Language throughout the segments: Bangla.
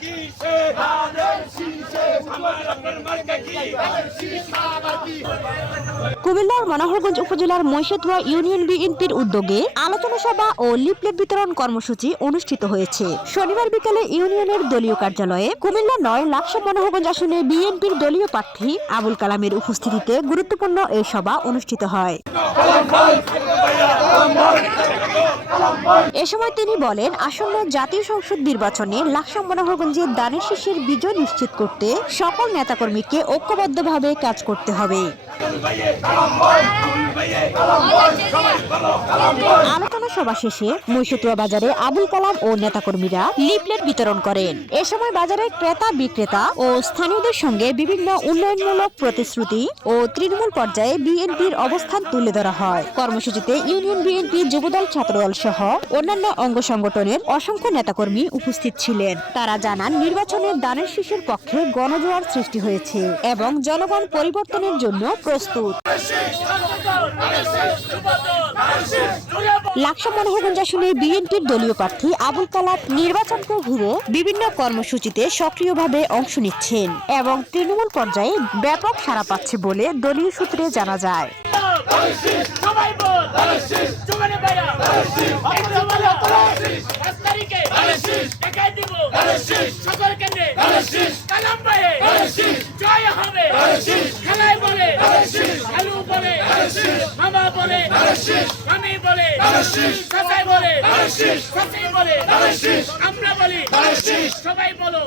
কি? সে কুমিল্লার মনোহরগঞ্জ উপজেলার মহিষাতুয়া ইউনিয়ন বিএনপির উদ্যোগে আলোচনা সভা ও লিফলেট বিতরণ কর্মসূচি অনুষ্ঠিত হয়েছে। শনিবার বিকালে ইউনিয়নের দলীয় কার্যালয়ে কুমিল্লা নয় লাকসা মনোহরগঞ্জ আসনে বিএনপির দলীয় প্রার্থী আবুল কালামের উপস্থিতিতে গুরুত্বপূর্ণ এই সভা অনুষ্ঠিত হয়। এ সময় তিনি বলেন আসন্ন জাতীয় সংসদ নির্বাচনে লাকসাম মনোহরগঞ্জের দানের শীর্ষের বিজয় নিশ্চিত করতে সকল নেতাকর্মীকে ঐক্যবদ্ধভাবে কাজ করতে হবে। আলোচনা সভা শেষে মহিষতুয়া বাজারে আবুল কালাম ও নেতাকর্মীরা লিফলেট বিতরণ করেন। এ সময় বাজারে ক্রেতা, বিক্রেতা ও স্থানীয়দের সঙ্গে বিভিন্ন উন্নয়নমূলক প্রতিশ্রুতি ও তৃণমূল পর্যায়ে বিএনপির অবস্থান তুলে ধরা হয়। কর্মসূচিতে ইউনিয়ন বিএনপি যুবদল, ছাত্রদল সহ অন্যান্য অঙ্গ সংগঠনের অসংখ্য নেতাকর্মী উপস্থিত ছিলেন। তারা জানান, নির্বাচনে দানের শিশুর পক্ষে গণজোয়ার সৃষ্টি হয়েছে এবং জনগণ পরিবর্তনের জন্য প্রস্তুত। লাকসা মনোহরগঞ্জ আসনে বিএনপির দলীয় প্রার্থী আবুল কালাম নির্বাচনকে ঘিরে বিভিন্ন কর্মসূচিতে সক্রিয়ভাবে অংশ নিচ্ছেন এবং তৃণমূল পর্যায়ে ব্যাপক সাড়া পাচ্ছে বলে দলীয় সূত্রে জানা যায় খেলায় বলে আলু বলে মামা বলে আমি বলে সাসাই বলে সাসাই বলে আমরা বলি সবাই বলো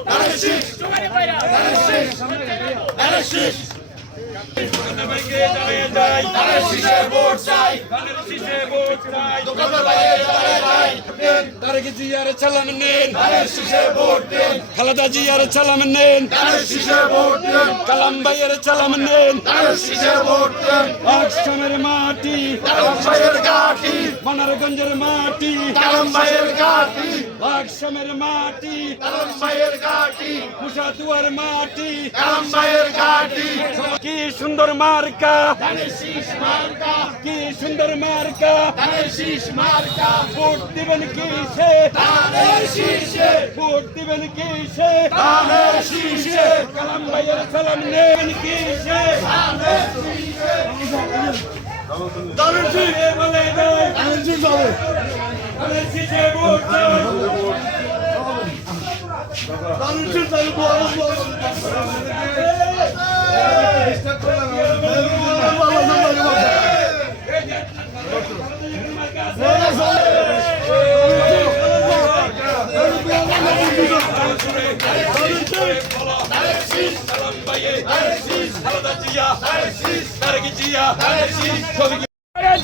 জোগানে বাইরা তারেক জিয়ার সালাম নেন খালেদা জিয়ার সালাম নেন কালাম ভাইয়ের সালাম নেন আসামের মাটি মনারগঞ্জের মাটি আসামের মাটি ভাইয়ের মাটি সুন্দর মার্কা কি সুন্দর মার্কা মার্কা ভোট দিবেন কি সে শীষে ভোট দিবেন কি সে শীষে কালাম ভাইয়ের সালাম নেবেন কি সে দানের শীষে বলে দেয় দানের শীষে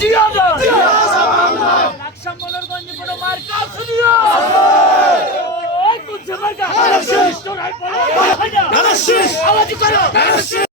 Cihadan! Cihadan zamanlar! Akşamları bence bunu marka sunuyor! Ay bu cımarka! Karışır! Karışır! Karışır! Alacıkları! Karışır!